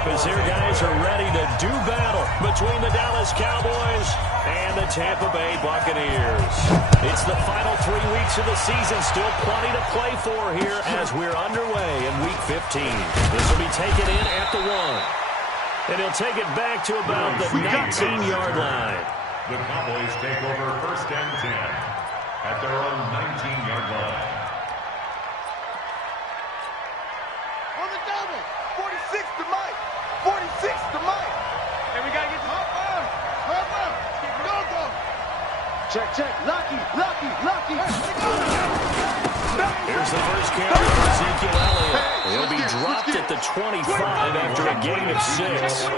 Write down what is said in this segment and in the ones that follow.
up as their guys are ready to do battle between the Dallas Cowboys and the Tampa Bay Buccaneers. It's the final 3 weeks of the season. Still plenty to play for here as we're underway in Week 15. This will be taken in at the 1. And he'll take it back to about the 19-yard line. The Cowboys take over 1st and 10 at their own 19-yard line. On the double. 46 to Mike. 46 to Mike. And we got to get the up. Go. Check. Lucky. Here's the first carry for Ezekiel Elliott. He'll be dropped at the 25 after a gain of 6.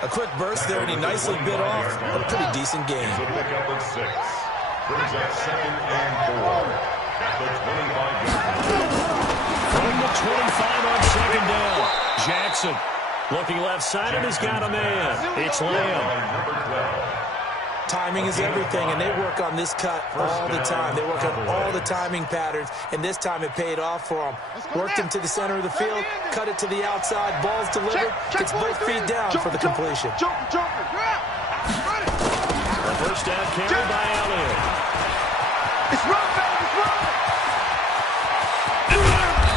A quick burst there, and he nicely bit off a pretty decent game. So pick up at 6. Brings up 2nd and 4 at the 25-yard line. From the 25 on 2nd down. Jackson looking left-sided. He's got a man. It's Lamb. Timing is everything, and they work on this cut all the time. They work on all the timing patterns, and this time it paid off for them. Worked him to the center of the field, cut it to the outside, ball's delivered, gets both feet down for the completion. The first down carry by Elliott. It's run, baby, run!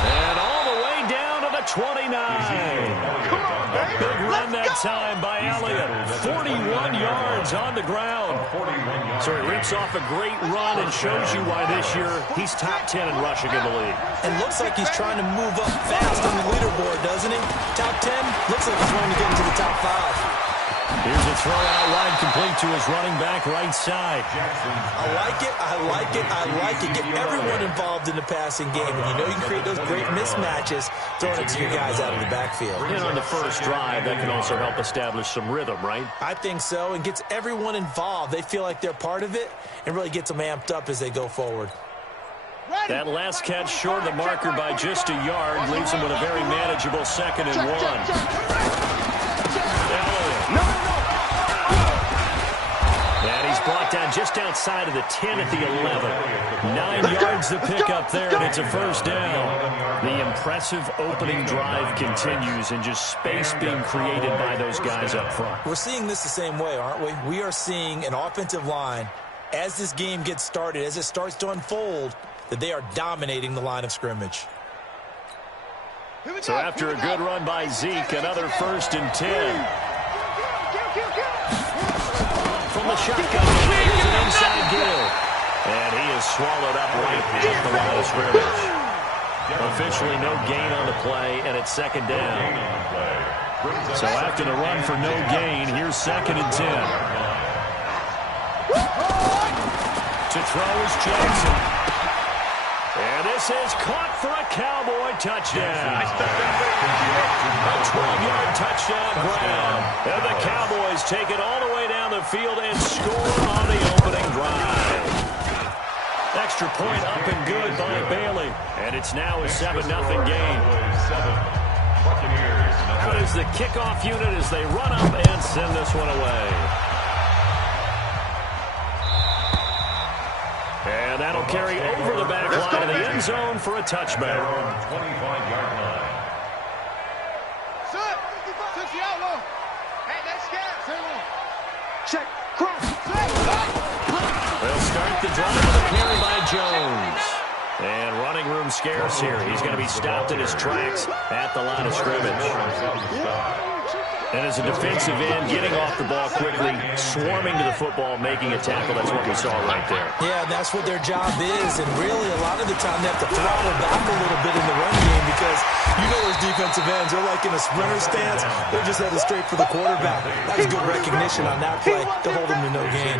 And all the way down to the 29. Big run that time by Elliott. 41 yards on the ground. So he rips off a great run and shows you why this year he's top 10 in rushing in the league. And looks like he's trying to move up fast on the leaderboard, doesn't he? Top 10, looks like he's trying to get into the top 5. Here's a throw out wide complete to his running back right side. I like it. Get everyone involved in the passing game. And you know you can create those great mismatches throwing it to your guys out of the backfield. And on the first drive, that can also help establish some rhythm, right? I think so, and gets everyone involved. They feel like they're part of it and really gets them amped up as they go forward. That last catch short of the marker by just a yard leaves him with a very manageable 2nd and 1. And he's brought down just outside of the 10 at the 11. 9 yards to pick up there, and it's a first down. The impressive opening drive continues, and just space being created by those guys up front. We're seeing this the same way, aren't we? We are seeing an offensive line, as this game gets started, as it starts to unfold, that they are dominating the line of scrimmage. So after a good run by Zeke, another 1st and 10. From the shotgun, here's an inside give. And he is swallowed up right at the line of scrimmage. Officially no gain on the play, and it's 2nd down. So after the run for no gain, here's 2nd and 10. To throw is Jackson. And this is caught for a Cowboy touchdown. A 12-yard touchdown grab. And the Cowboys take it all the way down the field and score on the opening drive. Extra point up and good by Bailey. And it's now a 7-0 game. Out is the kickoff unit as they run up and send this one away. And that'll carry over the back line of the end zone for a touchback. 25-yard line. Check. Cross. They'll start the drive with a carry by Jones. And running room scarce here. He's going to be stopped in his tracks at the line of scrimmage. And as a defensive end, getting off the ball quickly, swarming to the football, making a tackle. That's what we saw right there. Yeah, that's what their job is. And really, a lot of the time, they have to throttle back a little bit in the run game because you know those defensive ends, they're like in a sprinter stance. They're just headed straight for the quarterback. That's good recognition on that play to hold him to no gain.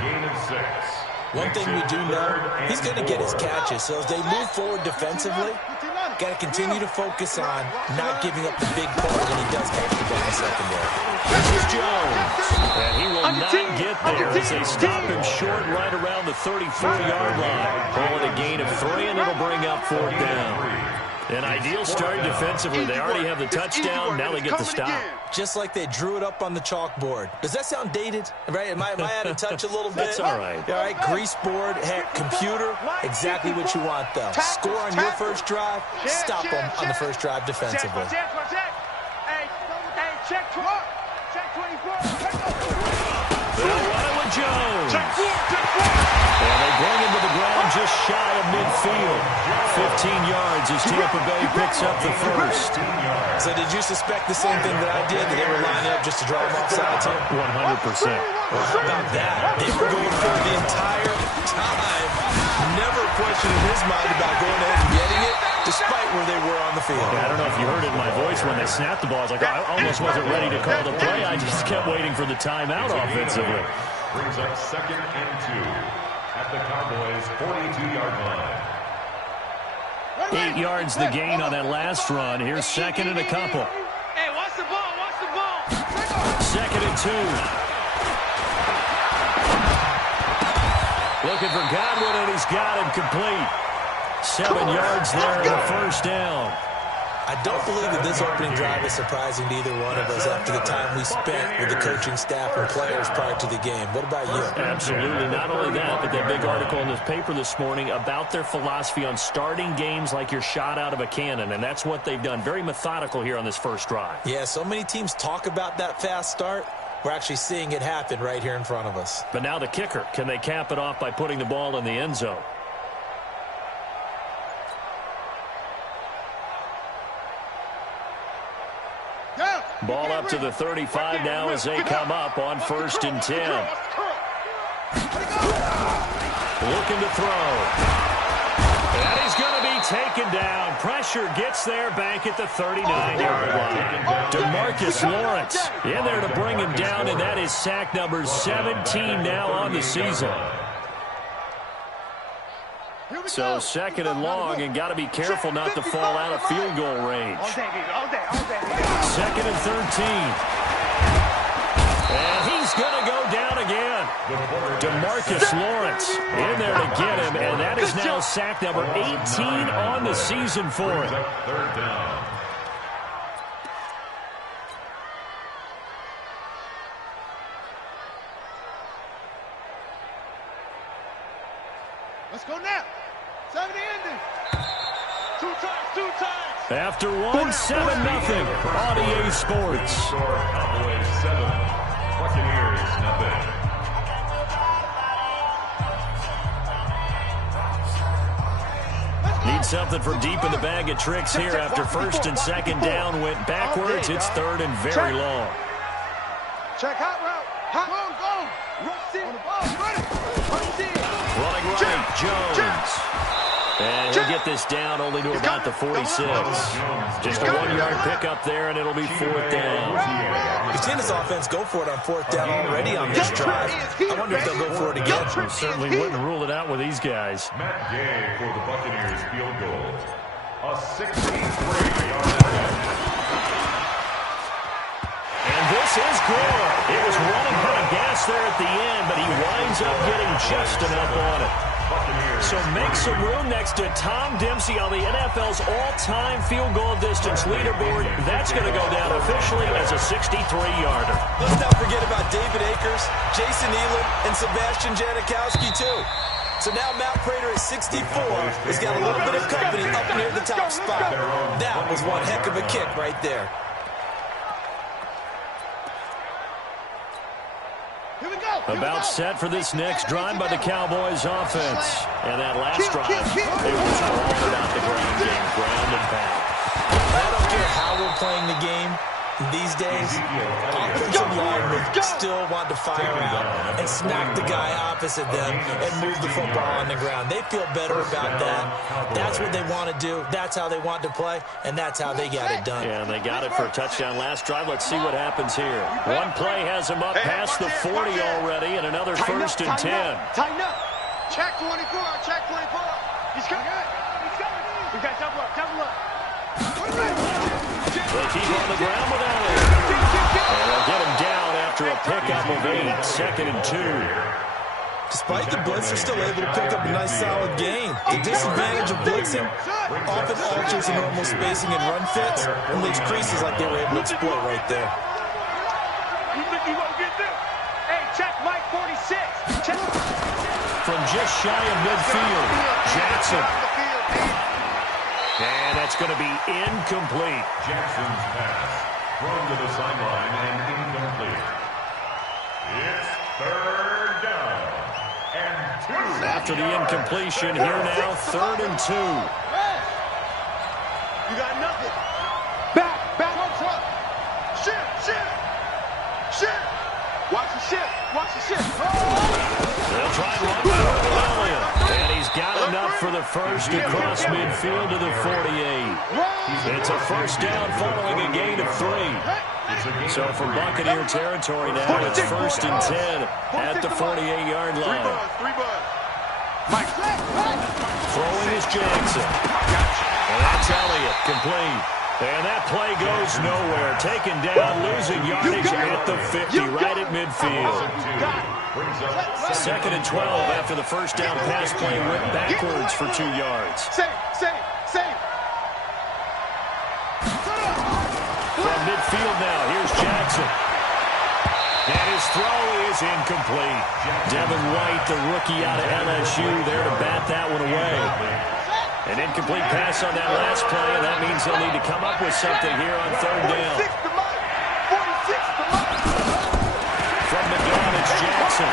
One thing we do know, he's going to get his catches. So as they move forward defensively, got to continue to focus on not giving up the big play when he does catch the ball in the secondary. This is Jones. And he will not get there as they stop him short right around the 34-yard line. Calling a gain of 3, and it'll bring up 4th down. An ideal start defensively. They already have the touchdown. Now they get the stop. Just like they drew it up on the chalkboard. Does that sound dated? Right? Am I out of touch a little bit? That's all right. All right, grease board, heck, computer, exactly what you want, though. Score on your first drive, stop them on the first drive defensively. Check 12. Check 24. They'll run it with Jones. Check 4. Check 4. And they bring him to the ground just shy of midfield. 15 yards as Tampa Bay picks up the first. So did you suspect the same thing that I did, that they were lining up just to draw him offside, Tim? 100%. Well, how about that? They were going for it the entire time. Never a question in his mind about going ahead and getting it, despite where they were on the field. Yeah, I don't know if you heard it in my voice when they snapped the ball. I was like, I almost wasn't ready to call the play. I just kept waiting for the timeout offensively. Brings up 2nd and 2 at the Cowboys' 42-yard line. 8 yards the gain on that last run. Here's 2nd and a couple. Hey, watch the ball. Watch the ball. 2nd and 2. Looking for Godwin, and he's got him complete. 7 yards there and a first down. I don't believe that this opening drive is surprising to either one of us after the time we spent with the coaching staff and players prior to the game. What about you? Absolutely. Not only that, but that big article in this paper this morning about their philosophy on starting games like you're shot out of a cannon, and that's what they've done. Very methodical here on this first drive. Yeah, so many teams talk about that fast start. We're actually seeing it happen right here in front of us. But now the kicker. Can they cap it off by putting the ball in the end zone? Ball up to the 35 now as they come up on 1st and 10. Looking to throw. And he's going to be taken down. Pressure gets there back at the 39-yard line. DeMarcus Lawrence in there to bring him down, and that is sack number 17 now on the season. So 2nd and long, and got to be careful not to fall out of field goal range. 2nd and 13. And he's going to go down again. DeMarcus Lawrence in there to get him, and that is now sack number 18 on the season for him. 3rd down. Let's go now. 70 ending. 2 times. After 1-7-0 on EA Sports. Cowboys 7, Buccaneers 0. Need something for deep in the bag of tricks here after 1st and 2nd down went backwards. It's 3rd and very long. Check hot route. Hot go. Rush in. On the ball. Running right, Jones. And he'll get this down only to about the 46. Just a 1-yard pickup there, and it'll be 4th down. We've seen this offense go for it on 4th down already on this drive. I wonder if they'll go for it again. Certainly wouldn't rule it out with these guys. Matt Gay for the Buccaneers field goal. A 63-yard attempt. And this is good. It was running out of gas there at the end, but he winds up getting just enough on it. So make some room next to Tom Dempsey on the NFL's all-time field goal distance leaderboard. That's going to go down officially as a 63-yarder. Let's not forget about David Akers, Jason Elam, and Sebastian Janikowski, too. So now Matt Prater at 64 has got a little bit of company up near the top spot. That was one heck of a kick right there. About set for this next drive by the Cowboys offense. And that last drive, it was all about the ground game, ground and pound. I don't care how we're playing the game these days. Offensive linemen still want to fire out and smack the guy opposite them and move the football on the ground. They feel better about that. That's what they want to do. That's how they want to play, and that's how they got it done. Yeah, and they got it for a touchdown last drive. Let's see what happens here. One play has them up past the 40 already, and another 1st and 10. Tighten up. Check 24. Check 24. He's coming. He's coming. We got double up. Double up. They keep on the ground with Allen. And they'll get him down after a pickup of 8. 2nd and 2. Despite the blitz, they're still able to pick up a nice solid gain. The disadvantage of blitzing often alters the normal spacing and run fits and leaves creases like they were able to exploit right there. You think you won't get this? Hey, check Mike 46. Check. From just shy of midfield, Jackson. And that's going to be incomplete. Jackson's pass thrown to the sideline after the incompletion. Here now, 3rd and 2. You got nothing. Back. Shit. Watch the shit. They'll try and run it over Elliott. And he's got enough for the first across midfield to the 48. It's a first down following a gain of 3. So from Buccaneer territory now, it's 1st and 10 at the 48-yard line. Mike. Throwing is Jackson. And that's Elliott, complete. And that play goes nowhere. Taken down, losing yardage at the 50, right at midfield. 2nd and 12 after the first down pass play went backwards for 2 yards. Save. From midfield now, here's Jackson. And his throw is incomplete. Devin White, the rookie out of LSU, there to bat that one away. An incomplete pass on that last play, and that means they'll need to come up with something here on 3rd down. 46 to Mike. From the gun, it's Jackson.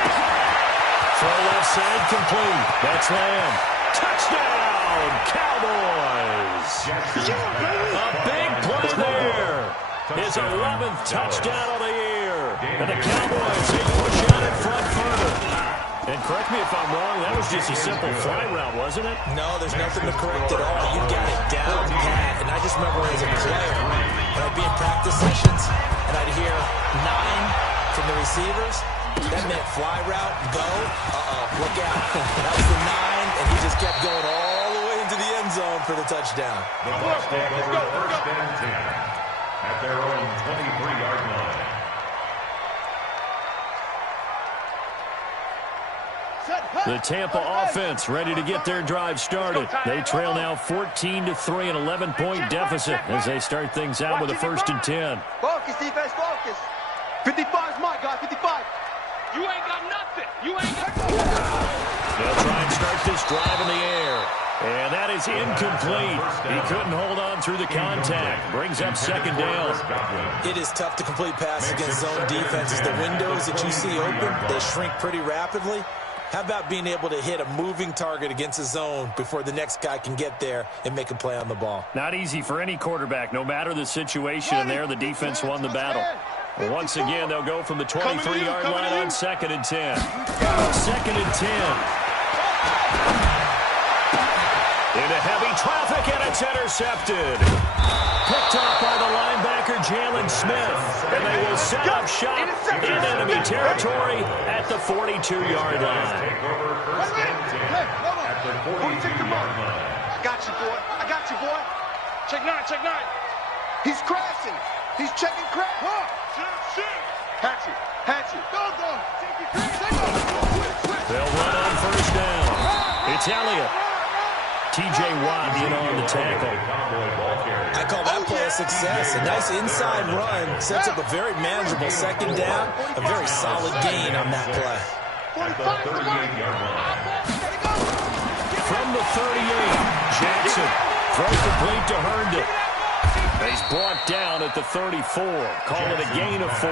Throw left side, complete. That's Lamb. Touchdown, Cowboys! A big play there. His 11th touchdown of the year. And the Cowboys, they push out in front further. And correct me if I'm wrong, that was just a simple fly route, wasn't it? No, there's nothing to correct at all. You got it down pat. And I just remember as a player, when I'd be in practice sessions, and I'd hear 9 from the receivers, that meant fly route, go, look out. That was the 9, and he just kept going all the way into the end zone for the touchdown. The Bucks take over 1st and 10 at their own 23-yard line. The Tampa offense ready to get their drive started. They trail now 14-3, an 11-point deficit as they start things out with a 1st and 10. Focus, defense, focus. 55's my guy, 55. You ain't got nothing. They'll try and start this drive in the air. And that is incomplete. He couldn't hold on through the contact. Brings up 2nd down. It is tough to complete passes against zone defenses. The windows that you see open, they shrink pretty rapidly. How about being able to hit a moving target against a zone before the next guy can get there and make a play on the ball? Not easy for any quarterback, no matter the situation. And there, the defense won the battle. Well, once again, they'll go from the 23-yard line on 2nd and 10. 2nd and 10. Into heavy traffic, and it's intercepted. Picked off by the linebacker, Jalen Smith. And they will set up shop in enemy territory at the 42-yard line. Take over 1st and 10 at the 42-yard line. I got you, boy. Check 9. He's crashing. He's checking crash. Hatchet. Go. They'll run on 1st down. It's Elliott. T.J. Watt in on the tackle. I call that play a success. A nice inside run sets up a very manageable 2nd down. A very solid gain on that play. At the 38-yard line. From the 38, Jackson. Throw complete to Herndon. He's brought down at the 34. Call it a gain of 4.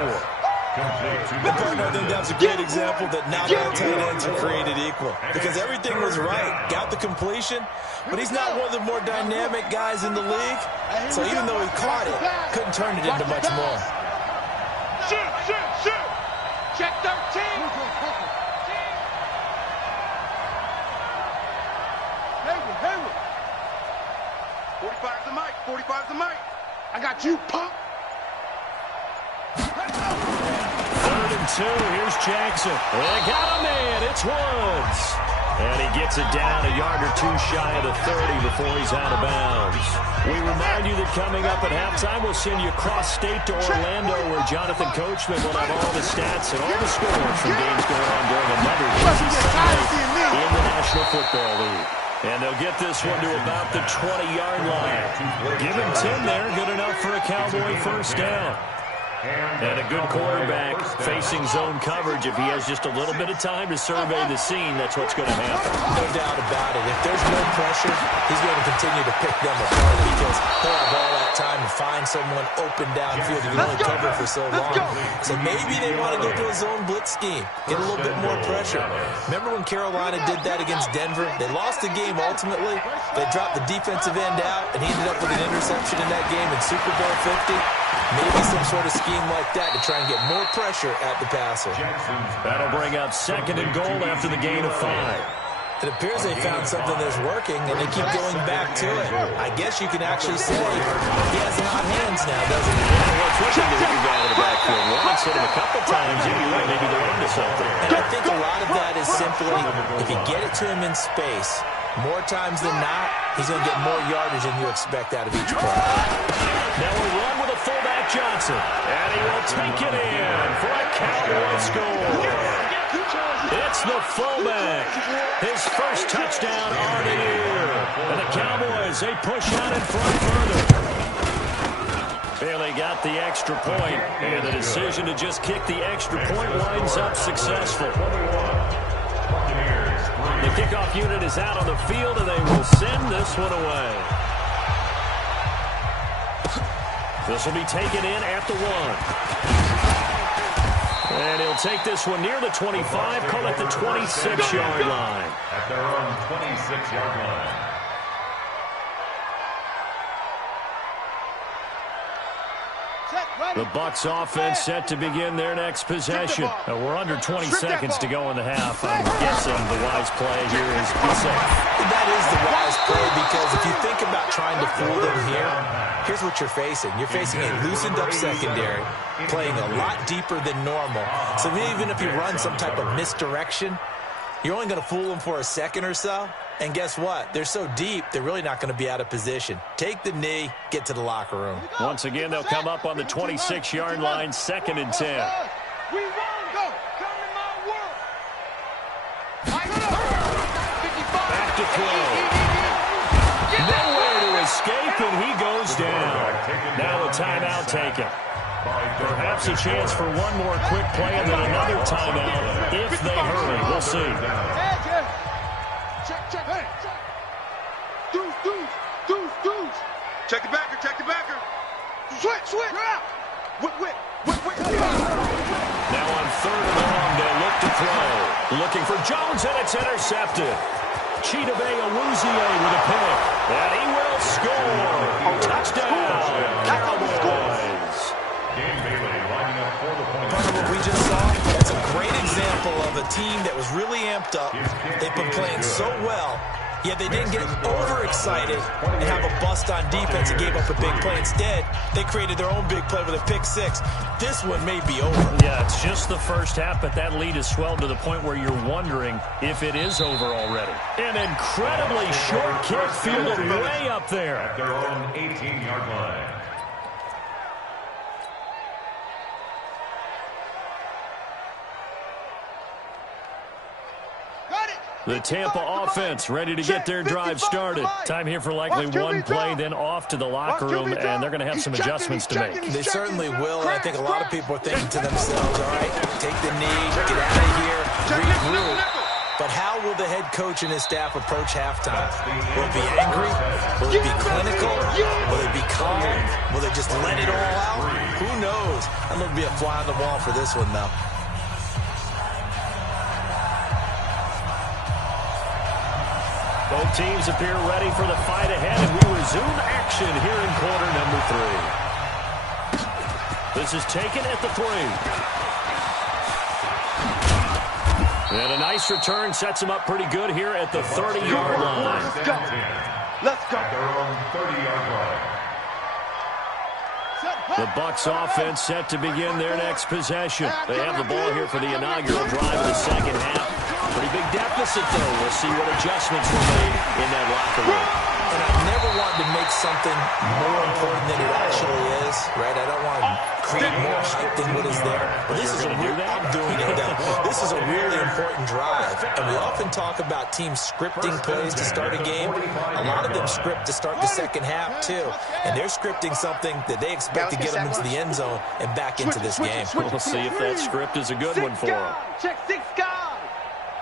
I think that's a great example that not all tight ends are created equal. Because everything was right. Got the completion, but he's not one of the more dynamic guys in the league. So even though he caught it, couldn't turn it into much more. Shoot. Check 13. 45's the mic. I got you, punk. 3rd and 2. Here's Jackson. They got a man. It's Woods. And he gets it down a yard or 2 shy of the 30 before he's out of bounds. We remind you that coming up at halftime, we'll send you cross-state to Orlando, where Jonathan Coachman will have all the stats and all the scores from games going on during another busy Sunday in the National Football League. And they'll get this one to about the 20-yard line. Give him 10 there. Good enough for a Cowboy 1st down. And a good quarterback facing zone coverage. If he has just a little bit of time to survey the scene, that's what's going to happen. No doubt about it. If there's no pressure, he's going to continue to pick them apart because he'll have all that time to find someone open downfield. You can only cover for so long. So maybe they want to go to a zone blitz scheme, get a little bit more pressure. Remember when Carolina did that against Denver? They lost the game ultimately. They dropped the defensive end out, and he ended up with an interception in that game in Super Bowl 50. Maybe some sort of scheme like that to try and get more pressure at the passer. That'll bring up 2nd and goal after the gain of 5. It appears they found something that's working, and they keep going back to it. I guess you can actually say he has hot hands now, doesn't he? Well, it's working to get your guy in the backfield once, hit him a couple times. You're right, maybe they're into something. And I think a lot of that is simply if you get it to him in space, more times than not, he's going to get more yardage than you expect out of each play. Now we'll run with a fullback Johnson. And he will take it in for a Cowboy score. It's the fullback. His first touchdown on the year. And the Cowboys, they push out in front further. Bailey got the extra point, and the decision to just kick the extra point winds up successful. The kickoff unit is out on the field, and they will send this one away. This will be taken in at the 1. And he'll take this one near the 25, call it the 26-yard line. At their own 26-yard line. The Bucks offense set to begin their next possession. We're under 20 seconds to go in the half. I'm guessing the wise play here is be safe. That is the wise play because if you think about trying to fool them here, here's what you're facing. You're facing a loosened-up secondary, playing a lot deeper than normal. So even if you run some type of misdirection, you're only going to fool them for a second or so. And guess what? They're so deep, they're really not going to be out of position. Take the knee, get to the locker room. Once again, they'll come up on the 26-yard line, 2nd and 10. We won't go. Come in my world. Back to throw. Nowhere to escape, and he goes down. Now a timeout taken. Perhaps a chance for one more quick play and then another timeout if they hurry. We'll see. Check. Hey, check. Deuce. Check the backer. Switch. Whip. Now on 3rd and long, they'll look to throw. Looking for Jones, and it's intercepted. Chidobe Awuzie with a pick. And he will score. Touchdown, Cowboys. Part of what we just saw, that's a great example of a team that was really amped up. They've been playing so well, yet they didn't get overexcited and have a bust on defense and gave up a big play. Instead, they created their own big play with a pick 6. This one may be over. Yeah, it's just the first half, but that lead has swelled to the point where you're wondering if it is over already. An incredibly short kick fielded way up there. At their own 18-yard line. The Tampa offense ready to get their drive started. Time here for likely one play, then off to the locker room, and they're going to have some adjustments to make. They certainly will, and I think a lot of people are thinking to themselves, all right, take the knee, get out of here, regroup. But how will the head coach and his staff approach halftime? Will it be angry? Will it be clinical? Will it be calm? Will they just let it all out? Who knows? I'm going to be a fly on the wall for this one, though. Both teams appear ready for the fight ahead, and we resume action here in quarter number 3. This is taken at the 3. And a nice return sets him up pretty good here at the 30-yard line. Let's go. At their own 30-yard line. The Bucks offense set to begin their next possession. They have the ball here for the inaugural drive of the second half. Pretty big deficit, though. We'll see what adjustments were made in that locker room. And I never wanted to make something more important than it actually is, right? I don't want to create more hype than what is there. But this is a real, I'm doing it now. This is a really important drive. And we often talk about teams scripting plays to start a game. A lot of them script to start the second half, too. And they're scripting something that they expect to get them into the end zone and back into this game. We'll see if that script is a good one for them. Check 6 guys.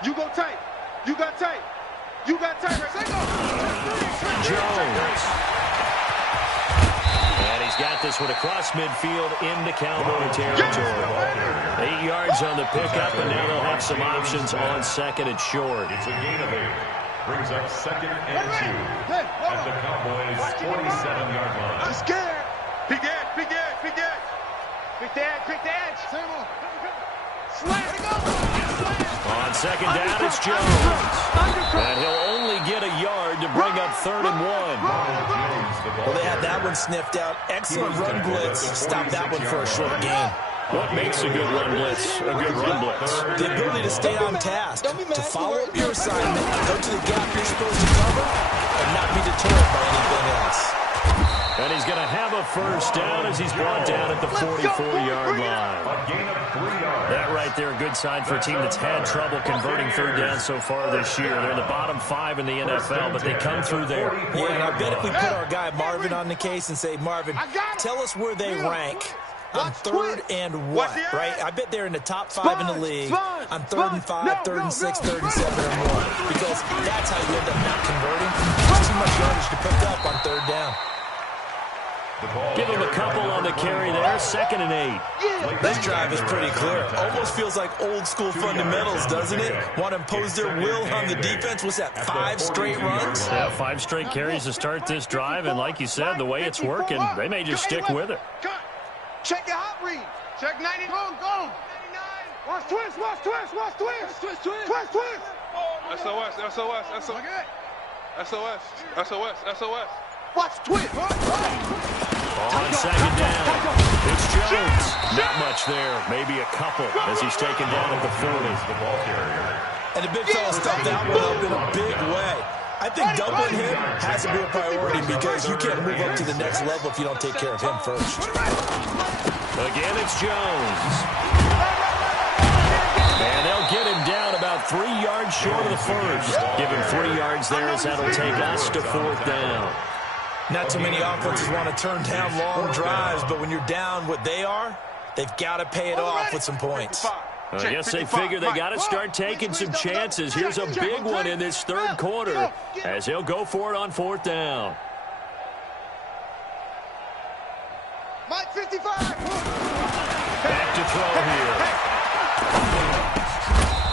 You go tight. You got tight. You got tight. Jones. And he's got this one across midfield into Cowboy territory. 8 yards on the pickup, and now they'll have some options on second and short. It's a gain of 8. Brings up 2nd and 2 at the Cowboys' 47-yard line. He's scared. Big edge, big edge, big edge. Big edge, big edge. Slam. On second down, it's Jones. And he'll only get a yard to bring up 3rd and 1. Well, they had that one sniffed out. Excellent run blitz. Stop that one for a short gain. What makes a good run blitz a good run blitz? The ability to stay on task, to follow up your assignment, go to the gap you're supposed to cover, and not be deterred by anything else. And he's going to have a first down as he's brought down at the 44-yard line. A gain of 3 yards. That right there, a good sign for a team that's had trouble converting 3rd down so far this year. They're in the bottom 5 in the NFL, but they come through there. Yeah, and I bet if we put our guy Marvin on the case and say, Marvin, tell us where they rank on 3rd and what, right? I bet they're in the top 5 in the league on 3rd and 5, 3rd and 6, 3rd and 7 or more, because that's how you end up not converting. There's too much yardage to pick up on 3rd down. Give him a couple on the carry there, 2nd and 8. This drive is pretty clear. Almost feels like old school fundamentals, doesn't it? Want to impose their will on the defense. What's that, 5 straight runs? Yeah, 5 straight carries to start this drive, and like you said, the way it's working, they may just stick with it. Check your hot read. Check 90. Go. 99. Watch twist. SOS. Watch twist. On second down, it's Jones. Not much there, maybe a couple as he's taken down at the 40. The ball carrier. And the big fella stuffed that one up in a big way. I think doubling him has to be a priority because you can't move up to the next level if you don't take care of him first. Again, it's Jones. And they'll get him down about 3 yards short of the first. Give him 3 yards there as that'll take us to 4th down. Not too many offenses want to turn down long drives, but when you're down what they are, they've got to pay it off with some points. I guess they figure they got to start taking some chances. Here's a big one in this 3rd quarter as he'll go for it on 4th down. Mike 55. Back to throw here.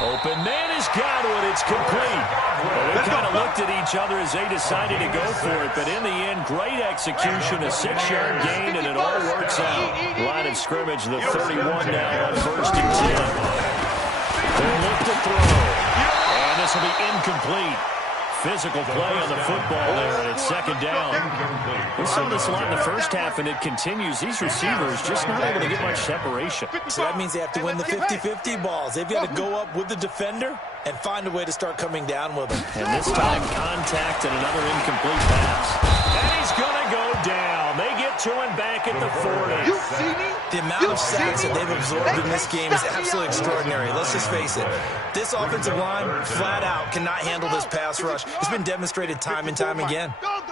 Open man has got one. It's complete. Well, they kind of looked at each other as they decided to go for it, but in the end, great execution, a 6-yard gain, and it all works out. Line of scrimmage, the 31 now on 1st and 10. They look to throw, and this will be incomplete. Physical play on the football there, and it's 2nd down. We saw this a lot in the first half, and it continues. These receivers just not able to get much separation. So that means they have to win the 50-50 balls. They've got to go up with the defender and find a way to start coming down with them. And this time, contact and another incomplete pass. And he's going to go down. They get to him back at the 40. You see me? The amount of sacks that they've absorbed in this game is absolutely extraordinary. Let's just face it. This offensive line, flat out, cannot handle this pass rush. It's been demonstrated time and time again. Go. On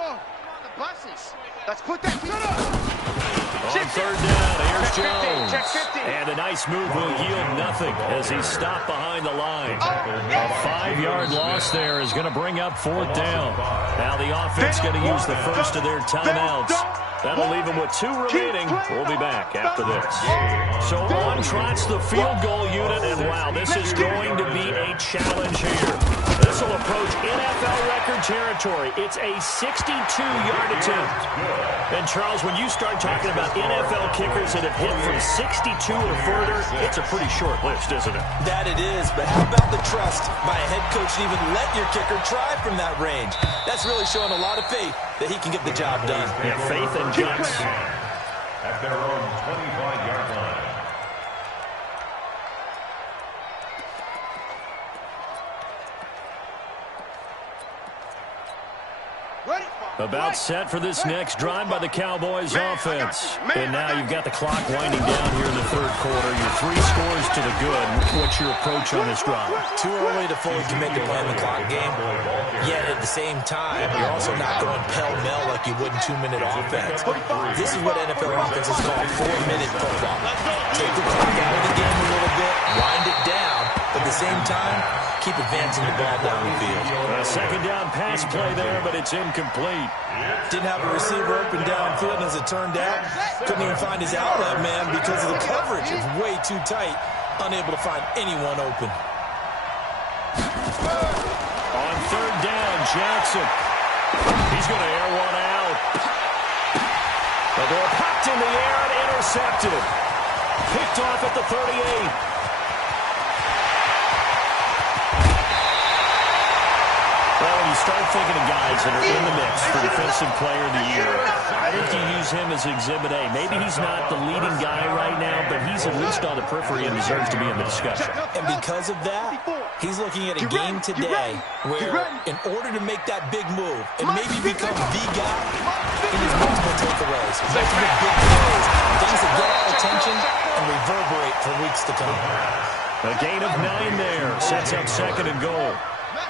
the buses. Let's put that. Shut up. On 3rd down, here's Jones. Check 50. And a nice move will yield nothing as he's stopped behind the line. A 5-yard loss there is going to bring up 4th down. Now the offense going to use the first of their timeouts. That'll leave them with 2 remaining. We'll be back after this. So on trots the field goal unit, and wow, this is going to be a challenge here. This will approach NFL record territory. It's a 62-yard attempt. And Charles, when you start talking about NFL kickers that have hit from 62 or further, it's a pretty short list, isn't it? That it is, but how about the trust by a head coach to even let your kicker try from that range? That's really showing a lot of faith that he can get the job done. Yeah, faith and guts. At their own 25-yard line. About set for this next drive by the Cowboys offense. And now you've got the clock winding down here in the third quarter. Your 3 scores to the good. What's your approach on this drive? Too early to fully commit to playing the clock game. Yet at the same time, you're also not going pell-mell like you would in 2-minute offense. This is what NFL offenses call 4-minute football. Take the clock out of the game a little bit, wind it down, but at the same time, keep advancing the ball down the field. A second down pass play there, but it's incomplete. Didn't have a receiver open downfield, and as it turned out, couldn't even find his outlet man because of the coverage. It's way too tight, unable to find anyone open. On third down, Jackson. He's going to air one out. But they're popped in the air and intercepted. Picked off at the 38. Well, when you start thinking of guys that are in the mix for Defensive Player of the Year, I think you use him as Exhibit A. Maybe he's not the leading guy right now, but he's at least on the periphery and deserves to be in the discussion. And because of that, he's looking at a game today where in order to make that big move and maybe become the guy, he needs multiple takeaways, multiple big plays, things that get our attention and reverberate for weeks to come. A gain of 9 there. Sets up second and goal.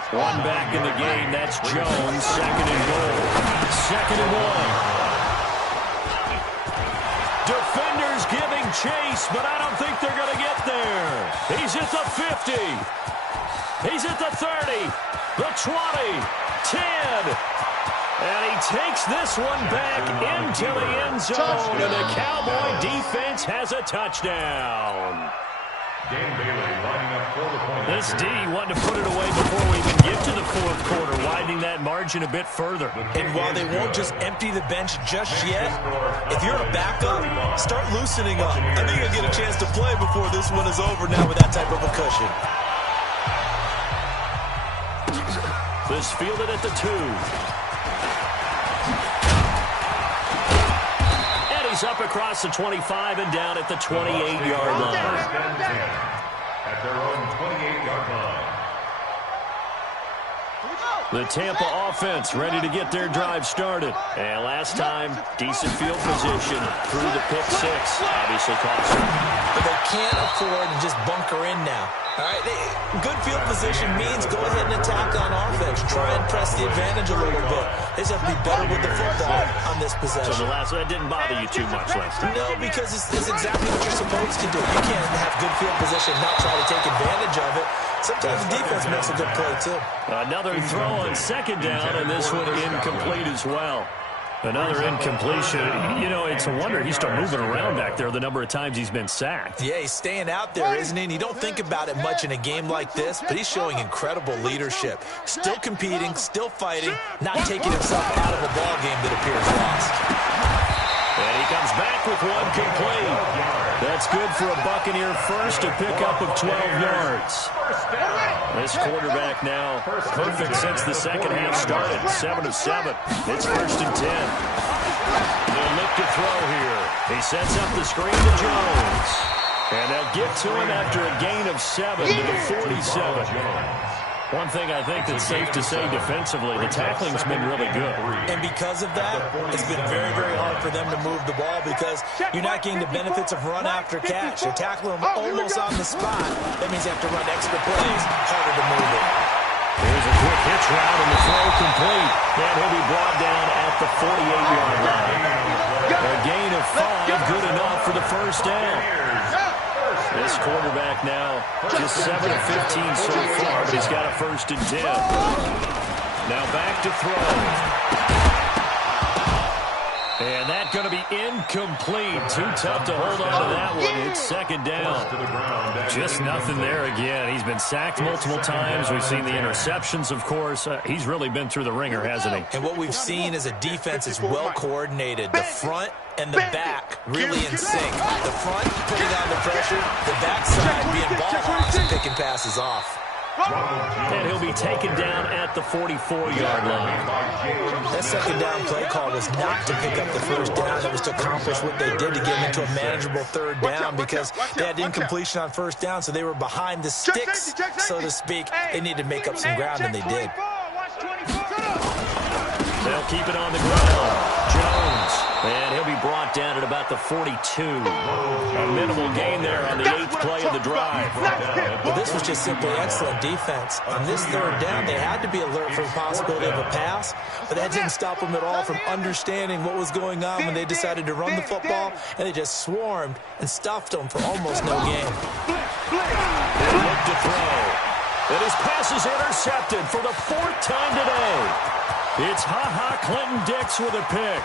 One back in the game. That's Jones. Second and goal. Second and 1. Defenders giving chase, but I don't think they're going to get there. He's at the 50. He's at the 30. The 20. 10. And he takes this one back into the end zone. And the Cowboy defense has a touchdown. This D wanted to put it away before we even get to the fourth quarter, widening that margin a bit further. And while they won't just empty the bench just yet, if you're a backup, start loosening up. I think you'll get a chance to play before this one is over now with that type of a cushion. This fielded at the 2. He's up across the 25 and down at the 28-yard line. At their own 28-yard line. The Tampa offense ready to get their drive started. And last time, decent field position through the pick 6. Obviously cost them. But they can't afford to just bunker in now. All right, good field position means go ahead and attack on offense. Try and press the advantage a little bit. They just have to be better with the football on this possession. So that didn't bother you too much last time? No, because it's exactly what you're supposed to do. You can't have good field position and not try to take advantage of it. Sometimes the defense makes a good play, too. Another throw on second down, and this one incomplete as well. Another incompletion. You know, it's a wonder he's still moving around back there the number of times he's been sacked. Yeah, he's staying out there, isn't he? And you don't think about it much in a game like this, but he's showing incredible leadership. Still competing, still fighting, not taking himself out of a ball game that appears lost. And he comes back with one complete. That's good for a Buccaneer first, a pickup of 12 yards. This quarterback now perfect since the second half started. 7 of 7. It's first and 10. They'll look to throw here. He sets up the screen to Jones. And they'll get to him after a gain of 7 to the 47. One thing I think that's safe to say defensively, the tackling's been really good. And because of that, it's been very, very hard for them to move the ball because you're not getting the benefits of run after catch. You're tackling them almost on the spot. That means you have to run extra plays, harder to move it. Here's a quick hitch route and the throw complete. And he'll be brought down at the 48-yard line. A gain of 5, good enough for the first down. This quarterback now just 7 of 15 so far, but he's got a first and 10. Now back to throw. And that's going to be incomplete. Too tough to hold on to that one. It's second down. Just nothing there again. He's been sacked multiple times. We've seen the interceptions, of course. He's really been through the ringer, hasn't he? And what we've seen is a defense is well coordinated. The front and the back really in sync. The front putting on the pressure, the backside being ball hawks and picking passes off. And he'll be taken down at the 44-yard line. That second down play call was not to pick up the first down. It was to accomplish what they did to get them into a manageable third down because they had incompletion on first down, so they were behind the sticks, so to speak. They needed to make up some ground, and they did. They'll keep it on the ground. Jones. And he'll be brought down at about the 42. A minimal gain there on the 8th play of the drive. Well, this was just simply excellent defense. On this 3rd down, they had to be alert for the possibility of a pass, but that didn't stop them at all from understanding what was going on when they decided to run the football, and they just swarmed and stuffed them for almost no gain. They look to throw. And his pass is intercepted for the 4th time today. It's Clinton-Dix with a pick.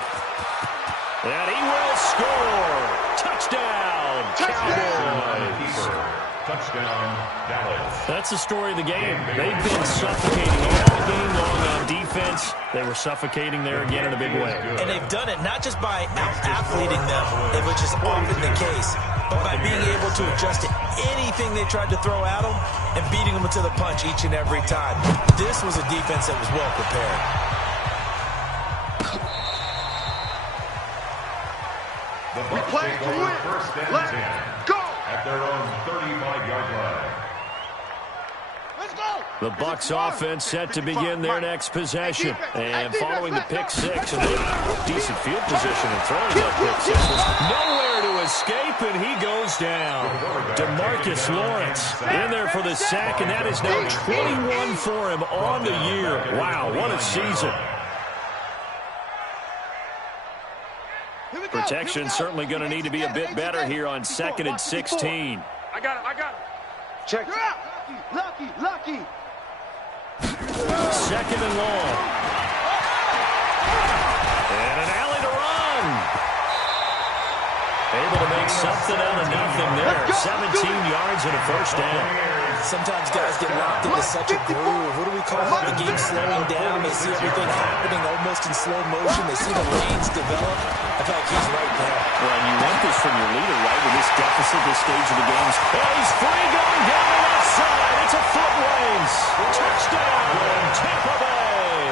And he will score. Touchdown, Cowboys. Touchdown, Dallas. That's the story of the game. They've been suffocating all game long on defense. They were suffocating there again in a big way. And they've done it not just by out-athleting them, which is often the case, but by being able to adjust to anything they tried to throw at them and beating them to the punch each and every time. This was a defense that was well prepared. The Bucks take over 1st and 10 go at their own 35-yard line. Let's go. The Bucks offense set to begin their next possession. And following the pick 6 and the decent field position and throwing that pick 6 was nowhere to escape, and he goes down. DeMarcus Lawrence in there for the sack, and that is now 21 for him on the year. Wow, what a season. Protection certainly going to need to be a bit better here on 2nd and 16. I got him. Check. Lucky. 2nd and long. And an alley to run. Able to make something out of nothing there. 17 yards and a 1st down. Sometimes guys get locked into such a groove. What do we call it? The game slowing down. They see everything happening almost in slow motion. They see the lanes develop. I feel like he's right there. Well, and you want this from your leader, right, with this deficit, this stage of the game. Oh, he's free going down the left side. It's a foot race. Touchdown, Tampa Bay.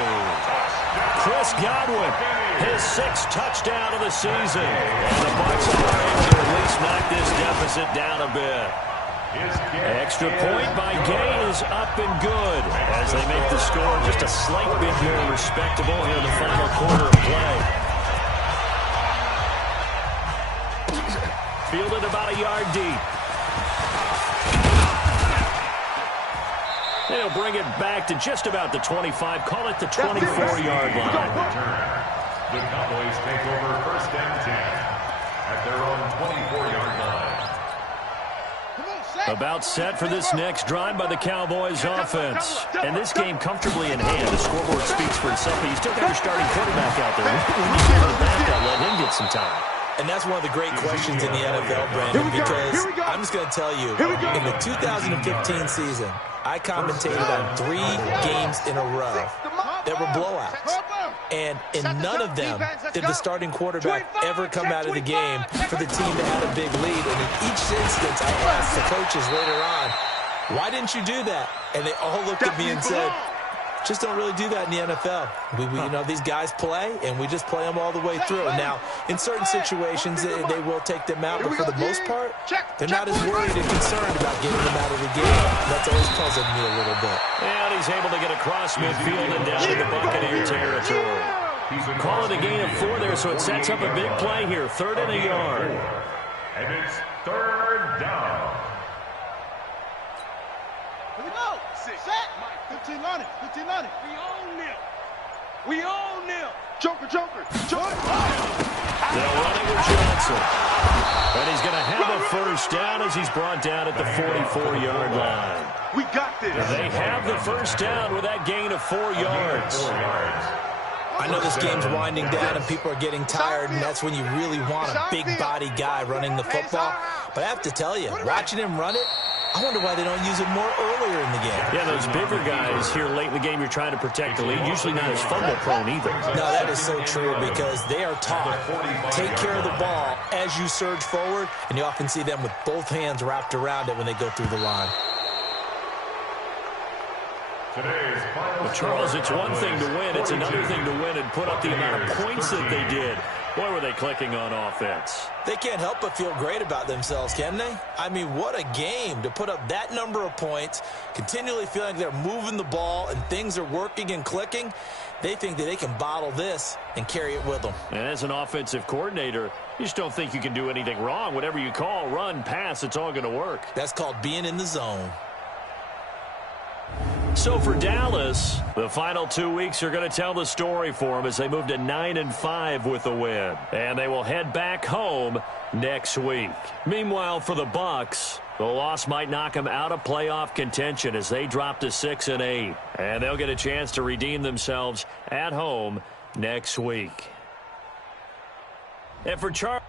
Chris Godwin, his 6th touchdown of the season. And the Bucks are able to at least knock this deficit down a bit. Extra point by Gay is up and good as they make the score just a slight bit more respectable here in the final quarter of play. Fielded about a yard deep. They'll bring it back to just about the 25. Call it the 24-yard line. The Cowboys take over 1st and 10 at their own 24-yard line. About set for this next drive by the Cowboys offense. And this game comfortably in hand. The scoreboard speaks for itself, but you still got your starting quarterback out there. When you give him back out, let him get some time. And that's one of the great questions in the NFL, Brandon, because I'm just going to tell you, in the 2015 season, I commentated on 3 games in a row that were blowouts. And in none of them did the starting quarterback ever come out of the game for the team that had a big lead. And in each instance, I asked the coaches later on, why didn't you do that? And they all looked at me and said, just don't really do that in the NFL. You know, these guys play, and we just play them all the way through. Now, in certain situations, they will take them out, but for the most part, they're not as worried and concerned about getting them out of the game. That's always puzzled me a little bit. And he's able to get across midfield and down into Buccaneer territory. Call it a gain of 4 there, so it sets up a big play here. 3rd and a yard. And it's 3rd down. Here we go. Set. 15 on it. We own them. Joker. They'll run it with Johnson. And he's going to have a 1st down as he's brought down at the 44-yard line. We got this. They have the 1st down with that gain of 4 yards. I know this game's winding down and people are getting tired, and that's when you really want a big-body guy running the football. But I have to tell you, watching him run it, I wonder why they don't use it more earlier in the game. Yeah, those bigger guys here late in the game, you're trying to protect the lead. Usually not as fumble-prone either. No, that is so true because they are taught, take care of the ball as you surge forward, and you often see them with both hands wrapped around it when they go through the line. But Charles, it's one thing to win. It's another thing to win and put up the amount of points that they did. Boy, were they clicking on offense. They can't help but feel great about themselves, can they? I mean, what a game to put up that number of points, continually feeling like they're moving the ball and things are working and clicking. They think that they can bottle this and carry it with them. And as an offensive coordinator, you just don't think you can do anything wrong. Whatever you call, run, pass, it's all going to work. That's called being in the zone. So for Dallas, the final 2 weeks are going to tell the story for them as they move to 9-5 with a win. And they will head back home next week. Meanwhile, for the Bucks, the loss might knock them out of playoff contention as they drop to 6-8. And they'll get a chance to redeem themselves at home next week. And for Charles.